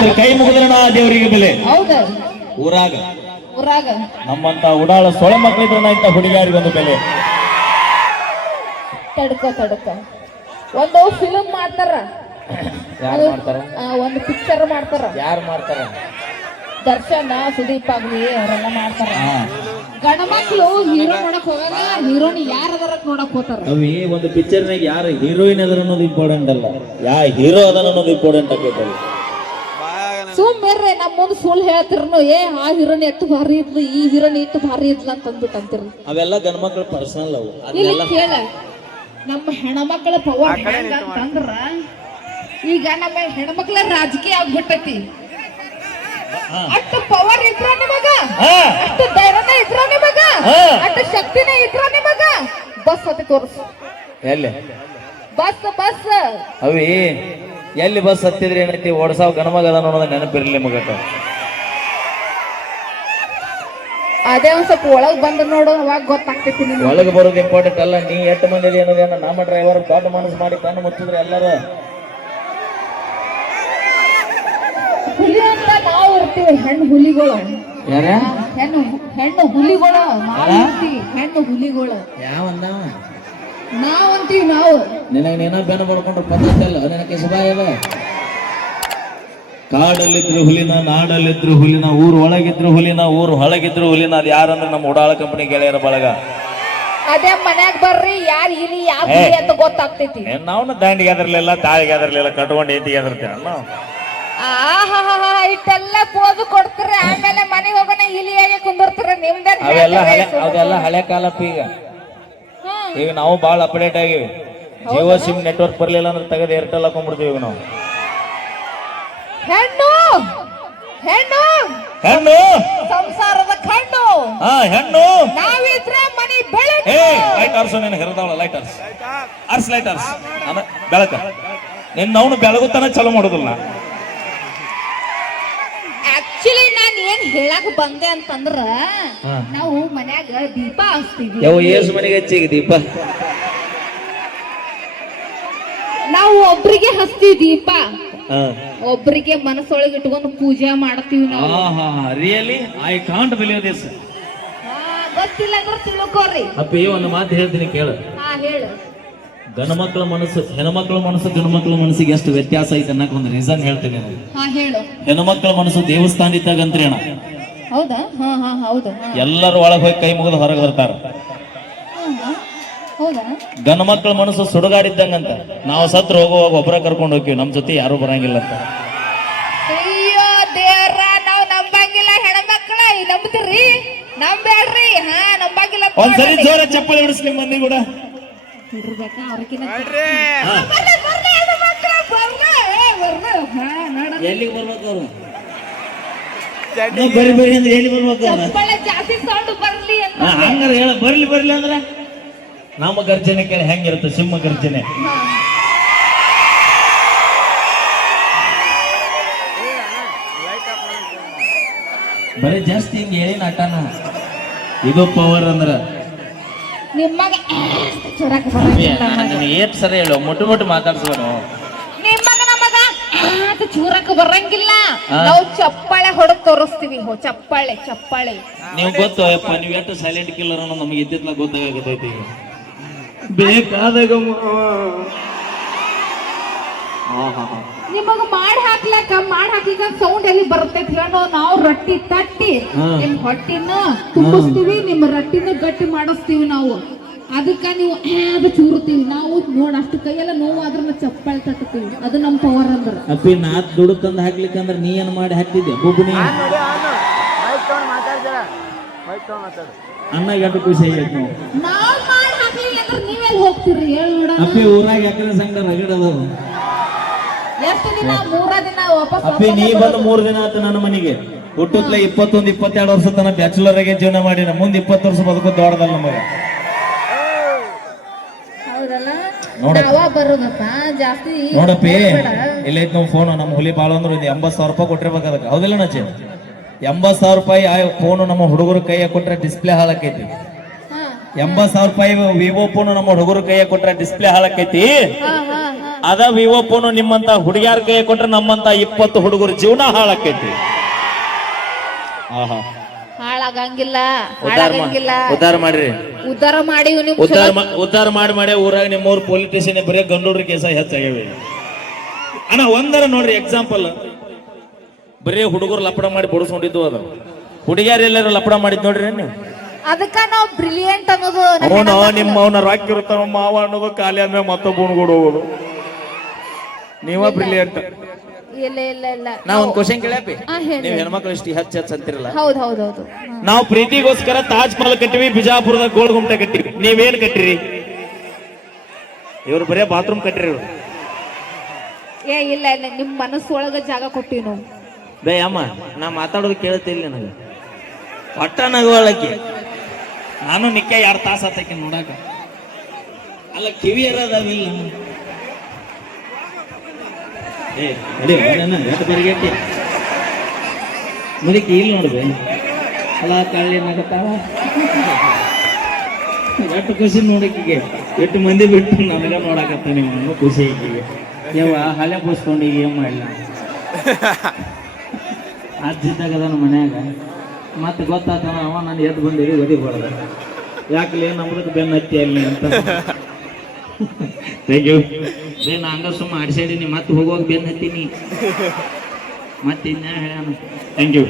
ಇವತ್ತು ಕೈ ಮುಗಿದ್ರಣ ದೇವರಿಗೆ ಬೆಲೆ. ಹೌದ ಊರಾಗ ಊರಾಗ ನಮ್ಮಂತ ಉಡಾಳ ಸೊಳೆ ಮಕ್ಕಳಿದ್ರಣ ಇಂತ ಹುಡುಗಿಯಾರಿಗೊಂದು ಬೆಲೆ. ತಡ್ಕ ಒಂದು ಫಿಲ್ಮ್ ಮಾಡ್ತಾರ, ಯಾರು ಮಾಡ್ತಾರ? ಒಂದು ಪಿಕ್ಚರ್ ಮಾಡ್ತಾರ. ಯಾರು ಮಾಡ್ತಾರ? ದರ್ಶನ್ ಸುದೀಪ್ ಆಗ್ಲಿ ಅವರೆಲ್ಲ ಮಾಡ್ತಾರ. ಗಣಮಕ್ಳು ಹೀರೋ ನೋಡಕ್ ಹೋಗಲ್ಲ, ಹೀರೋನ್ ಯಾರ ಅದರಕ್ ನೋಡಕ್ ಹೋತಾರ. ಅವಿ ಒಂದು ಪಿಕ್ಚರ್ನಾಗ ಯಾರು ಹೀರೋಯಿನ್ ಅದರ ಅನ್ನೋದು ಇಂಪಾರ್ಟೆಂಟ್ ಅಲ್ಲ, ಯಾ ಹೀರೋ ಅದನ್ನ ಅನ್ನೋದು ಇಂಪಾರ್ಟೆಂಟ್ ಆಗೈತಲ್ಲ. ಸುಮ್ಮಿರ್ರಿ, ನಮ್ಮ ಮುಂದೆ ಸುಳ್ಳು ಹೇಳ್ತಿರ್ನು ಆ ಹೀರೋನ್ ಎಷ್ಟು ಭಾರಿ ಇದ್ಲು, ಈ ಹೀರೋನ್ ಎಷ್ಟು ಭಾರಿ ಇದ್ಲು ಅಂತ ಅಂದ್ಬಿಟ್ಟು ಅಂತಿರ್ರಿ. ಅವೆಲ್ಲ ಗಣಮಕ್ಳು ಪರ್ಸನಲ್ ಅವು. ಇಲ್ಲಿ ಕೇಳ, ನಮ್ಮ ಹೆಣ್ಮಕ್ಳ ಪವರ್ ಹೆಂಗಂತಂದ್ರ ಈಗ ನಮ್ಮ ಹೆಣ್ಮಕ್ಳ ರಾಜಕೀಯ ಆಗ್ಬಿಟ್ಟೈತಿ. ಅಷ್ಟು ಪವರ್ ಇದ್ರ ನಿಮಗ, ಅಷ್ಟು ಧೈರ್ಯನೇ ಇದ್ರ ನಿಮಗ, ಅಷ್ಟು ಶಕ್ತಿನೇ ಇದ್ರ ನಿಮಗ, ಬಸ್ ಹತ್ತಿ ತೋರಿಸು. ಎಲ್ಲಿ ಬಸ್ ಬಸ್ ಅವಿ ಎಲ್ಲಿ ಬಸ್ ಹತ್ತಿದ್ರಿ ಏನೈತಿ? ಓಡ್ಸಾವ್ ಗಣಮಗ ಅದ ಅನ್ನೋದ ನೆನಪಿರ್ಲಿ ನಿಮಗಟ್ಟ. ಅದೇ ಒಂದ್ ಸ್ವಲ್ಪ ಒಳಗ್ ಬಂದ್ ನೋಡು, ಅವಾಗ ಗೊತ್ತಾಗ್ತೈತಿ ನಿಮ್ಗೆ. ಒಳಗೆ ಬರೋದು ಇಂಪಾರ್ಟೆಂಟ್ ಅಲ್ಲ, ನೀ ಎಷ್ಟು ಮಂದಿ ಅನ್ನೋದೇನ. ನಮ್ಮ ಡ್ರೈವರ್ ದೊಡ್ಡ ಮನಸ್ಸು ಮಾಡಿ ಕಣ್ಣು ಮುಚ್ಚಿದ್ರೆ ಎಲ್ಲರೂ ಹುಲಿ ಅಂತ ನಾವು ಇರ್ತೀವಿ, ಹೆಣ್ಣು ಹುಲಿಗಳು. ಯಾರ ಹೆಣ್ಣು ಹುಲಿಗಳು ನಾವು ಇರ್ತೀವಿ, ಹೆಣ್ಣು ಹುಲಿಗಳು ಯಾವ ನಾವಂತೀವಿ. ನಾವು ನಿನಗೆ ನೀನ ಬೆನ್ನ ಮಾಡ್ಕೊಂಡ್ರೆ ಪದ್ಧತಿ ಅಲ್ಲ, ನಿನಗೆ ಸುಭಾಯಲ್ಲ. ಕಾಡಲ್ಲಿದ್ರು ಹುಲಿನ, ನಾಡಲ್ಲಿದ್ರು ಹುಲಿನ, ಊರು ಒಳಗಿದ್ರು ಹುಲಿನ, ಊರು ಹೊಳಗಿದ್ರು ಹುಲಿನ. ಅದು ಯಾರಂದ್ರೆ ನಮ್ಮ ಉಡಾಳ ಕಂಪನಿ ಗೆಳೆಯರ ಬಳಗ. ಅದೇ ಮನ್ಯಾಗ ಬರ್ರಿ, ಯಾರು ಇಲ್ಲಿ ಯಾವ ಹುಲಿ ಅಂತ ಗೊತ್ತಾಗ್ತೈತಿ. ನಾವು ದಾಂಡಿಗೆ ಅದರ್ಲಿಲ್ಲ, ತಾಳಿಗೆ ಅದರ್ಲಿಲ್ಲ, ಕಟ್ಕೊಂಡು ಐತಿಗೆ ಅದರ್ತೀವಿ ನಾವು. ಇಟ್ಟೆಲ್ಲ ಪೋದು ಕೊಡ್ತೀರ, ಆಮೇಲೆ ಮನೆಗೆ ಹೋಗೋಣ ಇಲಿಯಾಗೆ ಕುಂದಿರ್ತೀರ. ನಿಮ್ದೇ ಅದೆಲ್ಲ ಹಳೆ ಕಾಲಪ್ಪ. ಈಗ ನಾವು ಬಾಳ ಅಪ್ಡೇಟ್ ಆಗಿವಿ. ಜಿಯೋ ಸಿಮ್ ನೆಟ್ವರ್ಕ್ ಬರ್ಲಿಲ್ಲ ಅಂದ್ರೆ ತೆಗೆದು ಏರ್ಟೆಲ್ ಹಾಕೊಂಡ್ಬಿಡ್ತೀವಿ ಈಗ ನಾವು. ಹೆಣ್ಣು ಹೆಣ್ಣು ಹೆಣ್ಣು ಸಂಸಾರದ ಕಣ್ಣು. ಹೆಣ್ಣು ನಾವಿದ್ರೆ ಮನಿ ಬೆಳಕು. ಲೈಟ್ ಆರ್ಸು, ನೀನು ಹೆರದವಳ ಲೈಟ್ ಆರ್ಸ್ ಆರ್ಸ್ ಲೈಟ್ ಆರ್ಸ್ ಬೆಳಕ. ನಿನ್ನ ಅವನು ಬೆಳಗುತ್ತಾನ ಚಲೋ ಮಾಡೋದಿಲ್ಲ. ಆಕ್ಚುಲಿ ನಾನ್ ಏನ್ ಹೇಳಕ್ ಬಂದೆ ಅಂತಂದ್ರ, ನಾವು ಮನ್ಯಾಗ ದೀಪ ಹಚ್ತೀವಿ. ಏಸು ಮನೆಗೆ ಹಚ್ಚಿಗೆ ದೀಪ? ನಾವು ಒಬ್ರಿಗೆ ಹಚ್ತೀವಿ ದೀಪ, ಒಬ್ರಿಗೆ ಮನಸ್ಸೊಳಗೆ ಇಟ್ಕೊಂಡು ಪೂಜೆ ಮಾಡ್ತೀವಿ ನಾವು. Really I can't believe this. ಗೊತ್ತಿಲ್ಲ ಅಂದ್ರೆ ತಿಳ್ಕೋರಿ. ಅಪ್ಪಿ ಒಂದು ಮಾತು ಹೇಳ್ತೀನಿ ಕೇಳು. ಹೇಳು. ಗಣಮಕ್ಳ ಮನಸ್ಸು, ಹೆಣ್ಮಕ್ಳ ಮನಸ್ಸು, ಗಣಮಕ್ಳ ಮನಸ್ಸಿಗೆ ಎಷ್ಟು ವ್ಯತ್ಯಾಸ ಐತೆ ಅನ್ನಕ್ ಒಂದು ರೀಸನ್ ಹೇಳ್ತೀನಿ. ಹೇಳು. ಹೆಣ್ಮಕ್ಳ ಮನಸ್ಸು ದೇವಸ್ಥಾನ ಇದ್ದಾಗಂತ್ರಿ ಅಣ್ಣ. ಹೌದಾ? ಹೌದಾ? ಎಲ್ಲರೂ ಒಳಗೆ ಹೋಗಿ ಕೈ ಮುಗಿದು ಹೊರಗೆ ಬರ್ತಾರ. ಹೌದಾ? ಗಣಮಕ್ಳ ಮನಸ್ಸು ಸುಡುಗಾಡಿದ್ದಂಗಂತ. ನಾವು ಸತ್ರ ಹೋಗುವಾಗ ಒಬ್ಬರ ಕರ್ಕೊಂಡು ಹೋಗ್ತೀವಿ, ನಮ್ ಜೊತೆ ಯಾರು ಬರಂಗಿಲ್ಲ ಅಂತ. ಅಯ್ಯೋ ದೇವ್ರ, ನಾವು ನಂಬಂಗಿಲ್ಲ ಹೆಣ್ಮಕ್ಳ. ನಂಬ್ತೀರಿ? ನಂಬೇಡ್ರಿ. ನಂಬಂಗಿಲ್ಲ. ಒಂದ್ಸರಿ ಜೋರ ಚಪ್ಪಲಿ ಹೊಡಿಸ್ ನಿಮ್ಮ ಮಂದಿ ಕೂಡ. ಎಲ್ಲಿಗೆ ಬರ್ಬೇಕು ಅವ್ರು? ಬರಿ ಬರಿ ಅಂದ್ರೆ ಎಲ್ಲಿ ಬರ್ಬೇಕು ಅವ್ರು? ಜಾಸ್ತಿ ಸೌಂಡ್ ಬರ್ಲಿ ಅಂತ ಹಂಗಾರ ಹೇಳ. ಬರ್ಲಿ ಅಂದ್ರೆ ನಮ್ಮ ಗರ್ಜನೆ ಕೇಳಿ ಹೆಂಗಿರುತ್ತೆ? ಸಿಂಹ ಗರ್ಜನೆ. ಬರೀ ಜಾಸ್ತಿ ಹಿಂಗೆ ಹೇಳಿ ನಟನ. ಇದು ಪವರ್ ಅಂದ್ರ ನಿಮ್ಮಗ ಏಟ್ ಸರಿ ಹೇಳು, ಮುಟ್ಟು ಮಾತಾಡ್ಸೋನು. ನಿಮ್ಮಗ ನಮಗ ಚೂರಕ್ ಬರಂಗಿಲ್ಲ. ನಾವು ಚಪ್ಪಾಳೆ ಹೊಡಕ್ ತೋರಿಸ್ತೀವಿ. ಚಪ್ಪಾಳೆ. ನೀವು ಗೊತ್ತು ಅಪ್ಪ, ನೀವು ಎಷ್ಟು ಸೈಲೆಂಟ್ ಕಿಲ್ಲರ್ ಅನ್ನೋ ನಮಗೆ ಇದ್ದಿದ್ಲ ಗೊತ್ತಾಗತೈತಿ. ಈಗ ಬೇಕಾದಾಗ ನಿಮಗ ಮಾಡಿ ಹಾಕ್ಲಿಕ್ಕ ಸೌಂಡ್ ಎಲ್ಲಿ ಬರ್ತೈತಿ ಹೇಳೋ. ನಾವು ರೊಟ್ಟಿ ತಟ್ಟಿ ನಿಮ್ ಹೊಟ್ಟಿನ ತುಂಬಿಸ್ತೀವಿ, ನಿಮ್ಮ ರೊಟ್ಟಿನ ಗಟ್ಟಿ ಮಾಡಿಸ್ತೀವಿ ನಾವು. ಅದಕ್ಕ ನೀವು ಅದು ಚೂರ್ತೀವಿ ನಾವು. ನೋಡ್ ಅಷ್ಟು ಕೈಯೆಲ್ಲ ನೋವು ಆದ್ರ ಚಪ್ಪಾಳೆ ತಟ್ತೀವಿ. ಅದು ನಮ್ ಪವರ್ ಅಂದ್ರ. ಅಪ್ಪಿ ನಾತ್ ದುಡ್ಡು ತಂದು ಹಾಕ್ಲಿಕ್ಕಂದ್ರ ನೀ ಏನ್ ಮಾಡಿ ಹಾಕ್ತಿದ್ದೆ? ಬುಬ್ಬನಿ ಅನ್ನ ಎಷ್ಟು ಖುಷಿ ಆಗೈತೆ. ನಾವ್ ಮಾಡಿ ಹಾಕ್ಲಿಲ್ಲ ಅಂದ್ರೆ ನೀವೆಲ್ಲಿ ಹೋಗ್ತೀರಿ ಹೇಳಿ ನೋಡ. ಅಪ್ಪಿ ಊರಾಗ ಎಕರೆ ಸಂಘ ರಗಡ ಅದ. ಎಷ್ಟು ದಿನ? 3 ದಿನ ವಾಪಸ್. ಅಪ್ಪಿ ನೀ ಬಂದು 3 ದಿನ ಆಯ್ತು ನನ್ನ ಮನೆಗೆ. ಹುಟ್ಟುತ್ತಲೇ 21-22 ವರ್ಷ ತನ ಬ್ಯಾಚುಲರ್ ಆಗಿ ಜೀವನ ಮಾಡಿನ. ಮುಂದೆ 20 ವರ್ಷ ಬದುಕೋದು ದೊಡ್ಡದಲ್ಲ ನಮಗೆ. ನೋಡಪ್ಪಿ, ಇಲ್ಲೈತ್ ನಾವು ಫೋನ್. ನಮ್ಮ ಹುಲಿ ಬಾಳ ಅಂದ್ರೆ 80,000 ರೂಪಾಯಿ ಕೊಟ್ಟಿರ್ಬೇಕು ಅದಕ್ಕೆ. ಹೌದಿಲ್ಲ ನಚೆ? 80,000 ರೂಪಾಯಿ ಆ ಫೋನು ನಮ್ಮ ಹುಡುಗರು ಕೈಯ ಕೊಟ್ರೆ ಡಿಸ್ಪ್ಲೇ ಹಾಳಾಕೈತಿ. 80,000 ರೂಪಾಯಿ ವಿವೋ ಫೋನು ನಮ್ಮ ಹುಡುಗರು ಕೈಯ ಕೊಟ್ರೆ ಡಿಸ್ಪ್ಲೇ ಹಾಳಾಕೈತಿ. ಅದ ವಿವೋ ಫೋನು ನಿಮ್ಮಂತ ಹುಡುಗ್ಯಾರ ಕೈ ಕೊಟ್ರೆ ನಮ್ಮಂತ 20 ಹುಡುಗರ ಜೀವನ ಹಾಳಾಕೈತಿ. ಆಹಾ ಹಾಳಾಗಂಗಿಲ್ಲ, ಉದ್ದಾರ ಹಾಳಾಗಂಗಿಲ್ಲ. ಉದ್ದಾರ ಮಾಡ್ರಿ, ಉದ್ಧಾರ ಮಾಡಿ ಉದ್ದಾರ ಮಾಡಿ ಊರಾಗ ನಿಮ್ಮವ್ರ ಪೊಲೀಸ್ ಸ್ಟೇಷನ್ ಬರೀ ಗಂಡೂರ ಕೇಸ ಹೆಚ್ಚಾಗ್ಯಾವ. ಅಣ್ಣ ಒಂದರ ನೋಡ್ರಿ ಎಕ್ಸಾಂಪಲ್, ಬರೀ ಹುಡುಗರು ಲಪಡ ಮಾಡಿ ಬಡಿಸ್ಕೊಂಡಿದ್ದು ಅದ, ಹುಡುಗಿಯಾರ ಎಲ್ಲಾರು ಲಪಡ ಮಾಡಿದ್ ನೋಡ್ರಿ ನೀವು. ಅದಕ್ಕ ನಾವು ಬ್ರಿಲಿಯಂಟ್ ಅನ್ನೋದು. ಅವನು ನಿಮ್ಮ ಅವನ ರಾಕಿ ಇರ್ತಾವ ಮಾವ ಅನ್ನೋದು ಖಾಲಿ ಆದ್ಮೇಲೆ ಮತ್ತೊಬ್ಬ ಕೂಡ ಹೋಗೋದು. ನೀವ ಬ್ರಿಲಿಯಂಟ್. ಇಲ್ಲ ಇಲ್ಲ ಇಲ್ಲ, ನಾ ಒಂದ್ ಕ್ವಶನ್ ಕೇಳಪ್ಪಿ, ಹೇಳಿ. ನೀವ್ ಹೆಣ್ಮಕ್ಳು ಇಷ್ಟು ಹೆಚ್ಚು ಅಂತಿರಲ್ಲ. ಹೌದು ಹೌದು ಹೌದು. ನಾವು ಪ್ರೀತಿಗೋಸ್ಕರ ತಾಜ್ ಮಹಲ್ ಕಟ್ಟಿವಿ, ಬಿಜಾಪುರದ ಗೋಲ್ ಗುಮ್ಟ ಕಟ್ಟಿವಿ, ನೀವೇನ್ ಕಟ್ಟಿರಿ? ಇವ್ರು ಬರೇ ಬಾತ್ರೂಮ್ ಕಟ್ಟಿರಿ ಇವ್ರು. ಇಲ್ಲ ಇಲ್ಲ, ನಿಮ್ ಮನಸ್ಸೊಳಗ ಜಾಗ ಕೊಟ್ಟಿವಿ ನಾವು. ಬೇ ಅಮ್ಮ, ನಾ ಮಾತಾಡೋದು ಕೇಳುತ್ತಿಲ್ಲ ನನಗೆ. ಒಟ್ಟ ನಗುವಳಕ್ಕೆ ನಾನು ನಿಕ್ಕ 2 ತಾಸು ಆತಕ್ಕೆ ನೋಡಾಕ. ಅಲ್ಲ ಕಿವಿ ಇರೋದಾವಿಲ್ಲ. ಮುದುಕಿ ಇಲ್ಲಿ ನೋಡ್ಬೆ, ಅಲ್ಲ ಕಳ್ಳಿ ನಗತಾವ. ಎಷ್ಟು ಖುಷಿ ನೋಡಕ್ಕಿಗೆ, ಎಷ್ಟು ಮಂದಿ ಬಿಟ್ಟು ನನಗ ನೋಡಕತ್ತ ನೀವು ಖುಷಿ ಈಕಿಗೆ. ಯಾವ ಹಳೆ ಪೂಸ್ಕೊಂಡು ಈಗ ಏನ್ ಮಾಡಲ್ಲ. ಅಜ್ಜಿದ್ದಾಗ ಅದನ್ನ ಮನ್ಯಾಗ ಮತ್ತೆ ಗೊತ್ತಾತನ ಅವ ನಾನು ಎದ್ದು ಬಂದಿರಿ ಒದಿಬಾರ್ದು, ಯಾಕಲೇ ನಮ್ದಕ್ಕೆ ಬೆನ್ನ ಹತ್ತಿ ಅಲ್ಲಿ ಅಂತ. Thank you. ನಾ ಹಂಗ ಸುಮ್ಮ ಆಡ್ಸಾಡಿ, ಮತ್ತೆ ಹೋಗುವಾಗ ಬೆನ್ನ ಹತ್ತೀನಿ ಮತ್ತೆ ಇನ್ಯಾ ಹೇಳ್ಯಾನ. Thank you.